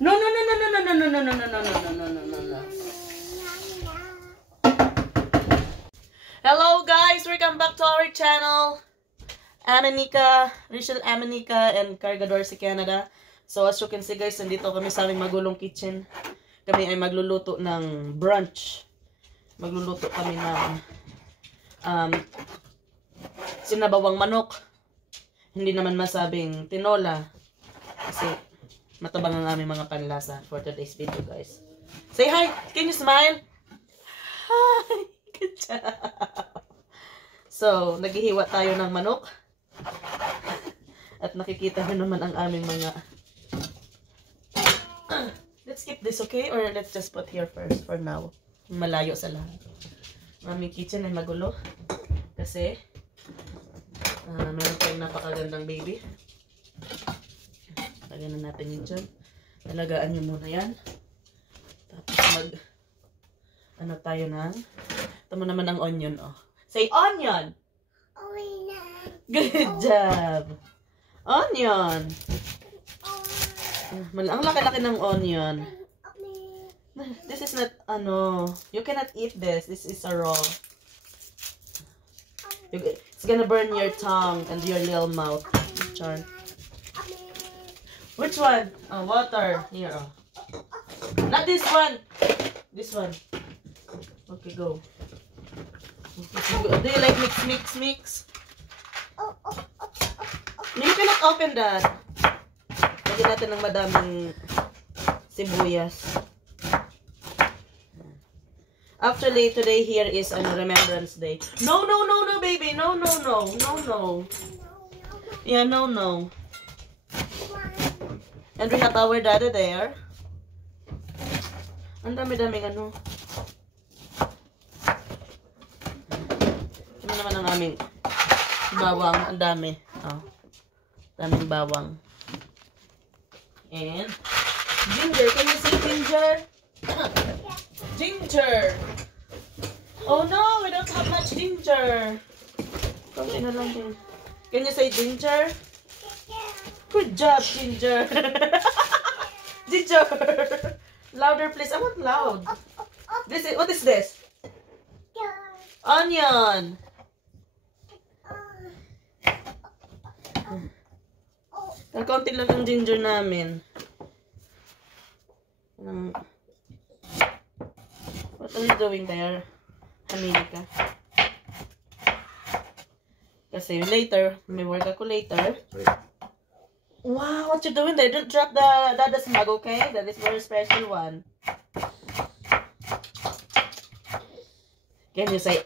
No, no, no, no, no, no, no, no, no, no, no, no, no, no, no, no. Hello guys, welcome back to our channel. Amanika, Rachel Amanika and Cargador si Canada. So as you can see guys, nandito kami sa aming magulong kitchen. Kami ay magluluto ng brunch. Magluluto kami ng sinabawang manok. Hindi naman masabing tinola. Kasi matabang ang aming mga panlasa for today's video guys. Say hi! Can you smile? Hi! Good job! So, naghihiwa tayo ng manok. At nakikita nyo naman ang aming mga... Let's skip this, okay? Or let's just put here first for now. Malayo sa lahat. Ang aming kitchen ay magulo. Kasi, meron tayong napakagandang baby. Lagyan na natin yun dyan. Talagaan nyo muna yan. Tapos ano tayo ng... Ito mo naman ang onion, oh. Say onion! Good job! Onion! Ang laki-laki ng onion. This is not, you cannot eat this. This is a raw. It's gonna burn your tongue and your little mouth. Char. Which one? Oh, water. Here, oh. Not this one. This one. Okay, go. Do you like mix? No, you cannot open that. Lagyan natin ng madaming sibuyas. Actually, today here is Remembrance Day. No, baby. No. Yeah, no. And we have our daddy there. Ang dami-daming ano. Ito naman ang aming bawang. Ang dami. Oh. Daming bawang. And ginger. Can you say ginger? Ginger. Oh no, we don't have much ginger. Konti na lang din. Can you say ginger? Good job, Ginger. Ginger. Louder, please. I want loud. What is this? Onion. Kaunti lang ang ginger namin. What are you doing there, America? Kasi later, may work ako later. Wow, what you doing there? Don't drop the Dada's mug, okay? That is very special one. Can you say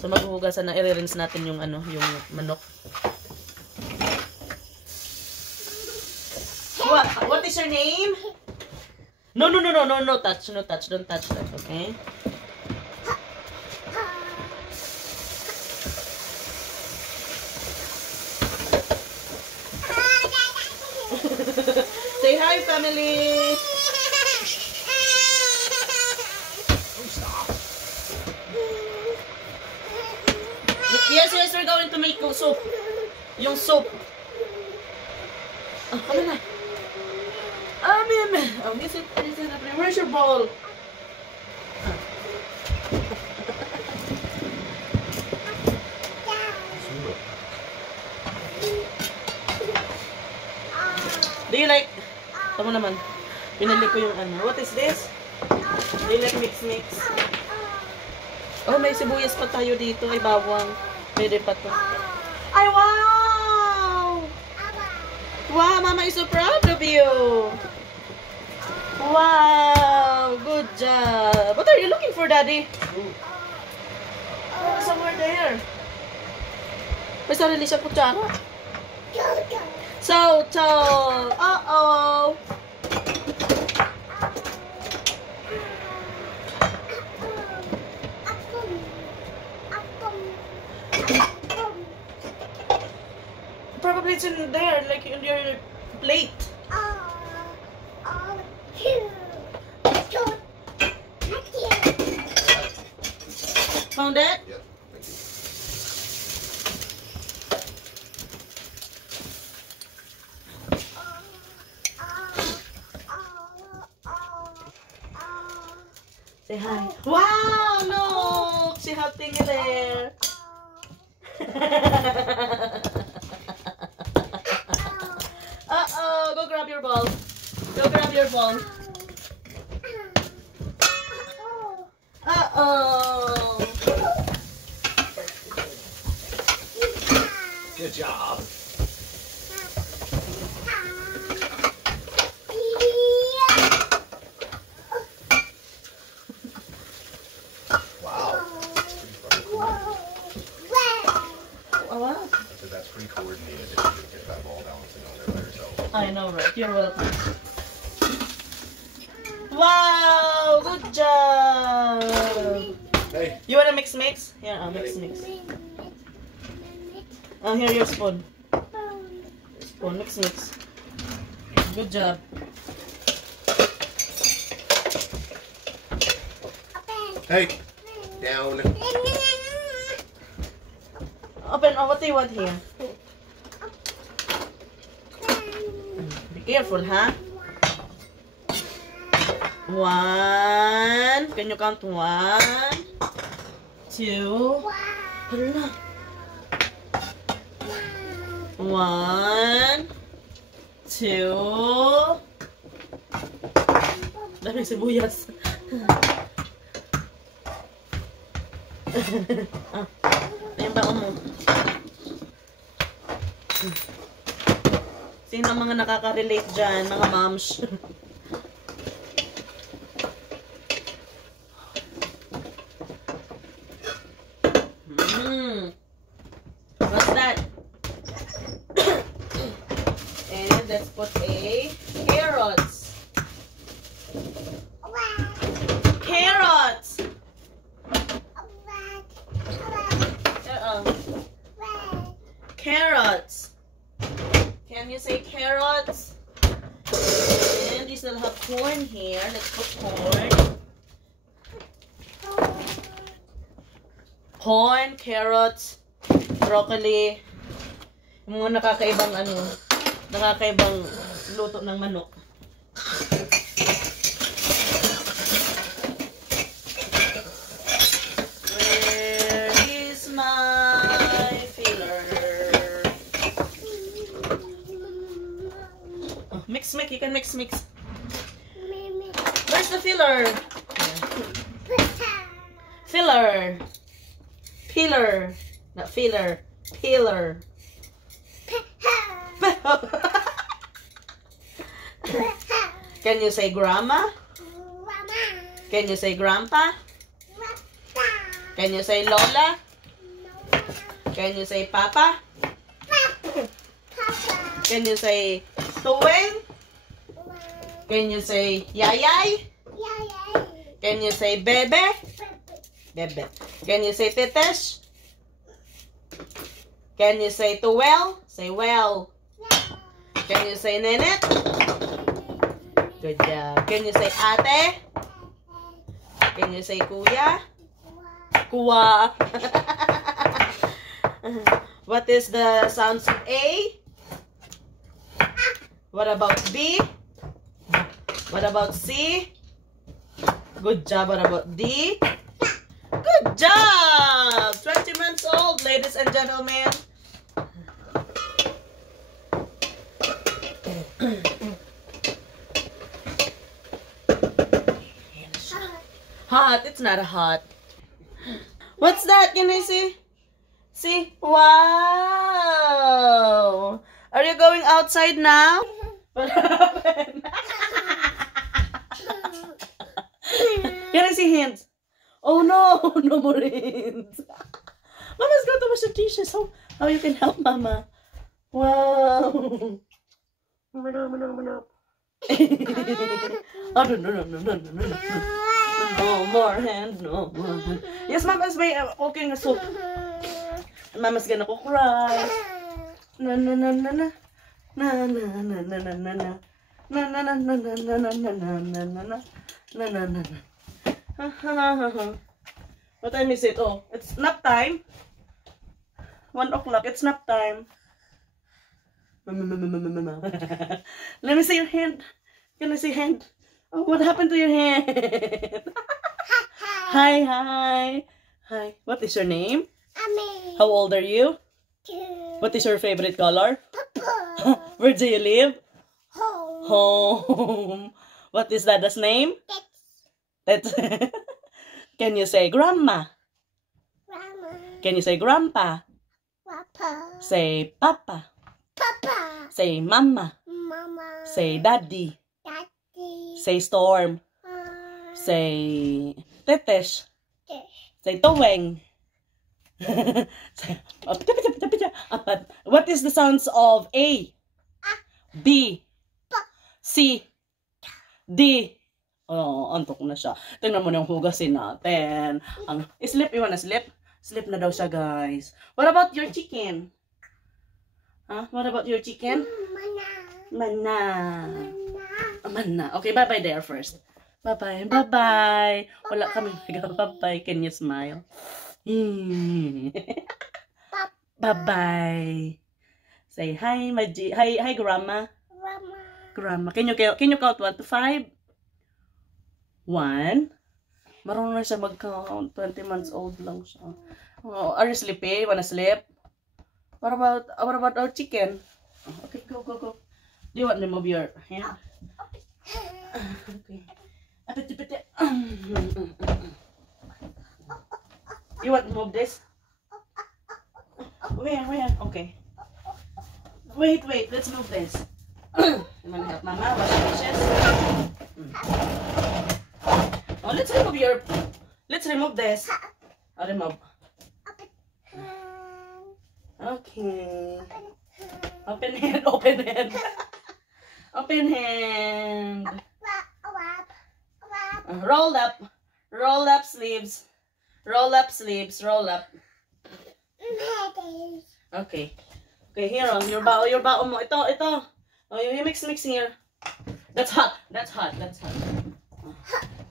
So maghuhugasan na i-rinse natin yung yung manok. What is your name? No touch, don't touch that, okay? Say hi, family! Yes, we're going to make soup. Yung soup. Ano na? This is the where's your bowl? Do you like... Tama naman. Pinali ko yung What is this? Do you like mix? Oh, may sibuyas pa tayo dito. Ay, bawang. Pwede pa to. Ay, wow! Wow, Mama is so proud of you. Wow! Good job. What are you looking for, Daddy? Oh, somewhere there. May sarili siya kutsara. So, uh-oh. Probably it's in there, like in your plate. Found it? Yeah. Say hi. Wow, look! She have thingy there. Uh-oh, go grab your ball. Go grab your ball. Uh-oh. Good job. Wow. Oh, wow. So that's pretty coordinated if you could get that ball balancing on there by yourself. I know, right? You're welcome. Wow, good job. Hey. You wanna mix? Yeah, mix. Oh, here your spoon. Spoon, mix. Good job. Hey. Down. Open. Oh, what do you want here? Be careful, huh? 1. Can you count 1, 2. Hala. 1, 2. Dami sibuyas. Ah, ayun ba mo? Sino ang mga nakaka-relate dyan, mga moms? What's that? And let's put a carrots. Carrots. Carrots. Can you say carrots? And we still have corn here. Let's put corn. Corn, carrots, broccoli. Yung mga nakakaibang luto ng manok. Where is my filler? Oh, mix. You can mix. Where's the filler? Filler. Pillar. Not filler. Pillar. Can you say grandma? Can you say grandpa? Can you say lola? Can you say papa? Can you say tuwing? Can you say yayay? Can you say bebe? Bebe. Can you say tetesh? Can you say to well? Say well. Can you say nenet? Good job. Can you say ate? Can you say kuya? Kuwa. What is the sounds of A? What about B? What about C? Good job. What about D? Good job! 20 months old, ladies and gentlemen. Hot. It's not hot. What's that? Can I see? See? Wow! Are you going outside now? What happened? Can I see hands? Oh no! No more hands. Mama's got to wash the dishes. How you can help Mama? Wow! Oh no. No more hands, no more hands. Yes, Mama's cooking a soup. Mama's gonna cook rice. Na. What time is it? Oh, it's nap time. 1 o'clock. It's nap time. Let me see your hand. Can I see hand? Oh, what happened to your hand? Hi, hi. Hi. What is your name? Mommy. How old are you? What is your favorite color? Papa. Where do you live? Home. Home. What is Dada's name? That's Can you say grandma? Grandma. Can you say grandpa? Papa. Say papa. Papa. Say mama. Mama. Say daddy. Daddy. Say storm. Say tetesh. Say toweng. Say, what is the sounds of A? B. C. D. Oh, antok na siya. Tingnan mo na yung hugasin natin. Sleep, you wanna sleep? Sleep na daw siya, guys. What about your chicken? Huh? What about your chicken? Mana. Mana. Okay, bye-bye there first. Bye-bye. Bye-bye. Wala kami bye-bye. Can you smile? Bye-bye. Say hi, hi, grandma. Grandma. Can you count 1 to 5? 1. Marunong na siya mag-count. 20 months old lang siya. Oh, are you sleepy? Wanna sleep? What about our chicken? Oh, okay, go. Do you want to move your hand? Okay. You want to move this? Where? Okay. Wait. Let's move this. You want to help Mama wash the dishes? Oh, let's remove this. I'll remove. Okay. Open hand. Open hand. Roll up sleeves. Roll up. Okay. Okay, here, your bao mo. Ito. Oh, you mix here. That's hot.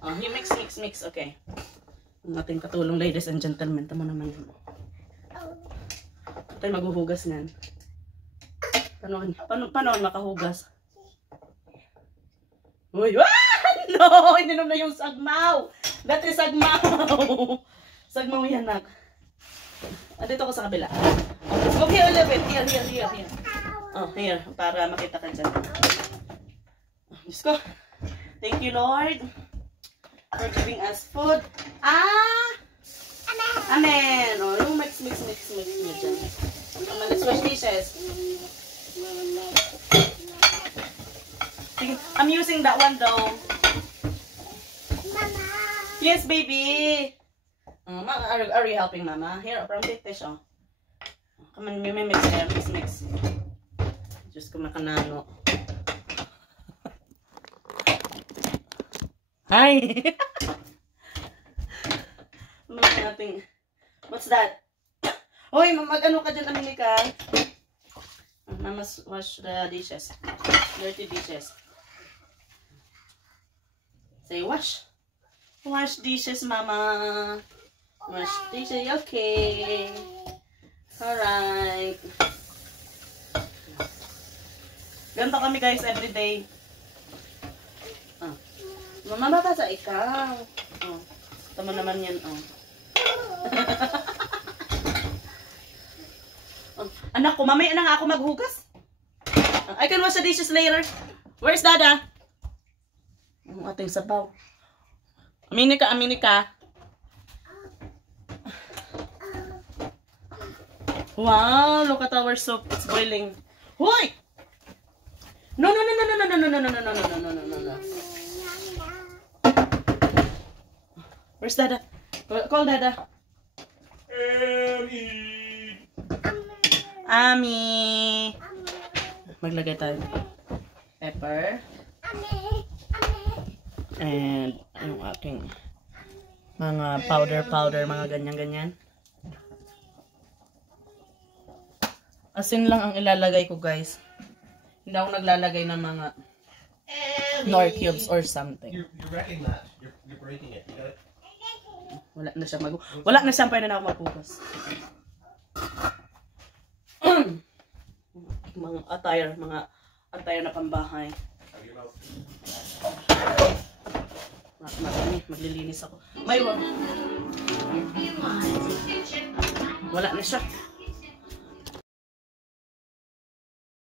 Oh, you mix. Okay. Ang ating katulong, ladies and gentlemen. Tama naman yun. Tayo maghuhugas niyan. Paano makahugas? Uy! No! Ininom na yung sagmaw! That is sagmaw! Sagmaw yan, nak. Dito ko sa kabila. Let's move here a little bit. Here. Oh, here. Para makita ka dyan. Diyos ko. Thank you, Lord, for giving us food. Amen. Oh, yung mix mo dyan. Let's wash dishes. I'm using that one though. Mama. Yes, baby. Are you helping Mama? Here, from the dish, oh. Come on, mix there. Mix. Just kumakanano. Hi. What's that? Hoy, mag-ano ka dyan, Amerika? Mama, wash the dishes. Dirty dishes. Say, wash. Wash dishes, Mama. Wash dishes, okay. Alright. Ganito kami, guys, everyday. Mama, bata sa ikaw. Oh. Tama naman yan, oh. Anak ko, mamaya na nga ako maghugas. I can wash the dishes later. Where's Dada? Ang ating sabaw. Aminika. Wow, look at our soup. It's boiling. Hoy! No. Where's Dada? Call Dada. Ami. Maglagay tayo ng pepper. And ang aking mga powder, mga ganyan. Asin lang ang ilalagay ko, guys. Hindi ako naglalagay ng mga nor cubes or something. You're wrecking that. You're breaking it. You got it? Wala na siyang pwede na ako maghugas. Mga attire na pambahay. Have your mouth. Marami. Maglilinis ako. Wala na siya.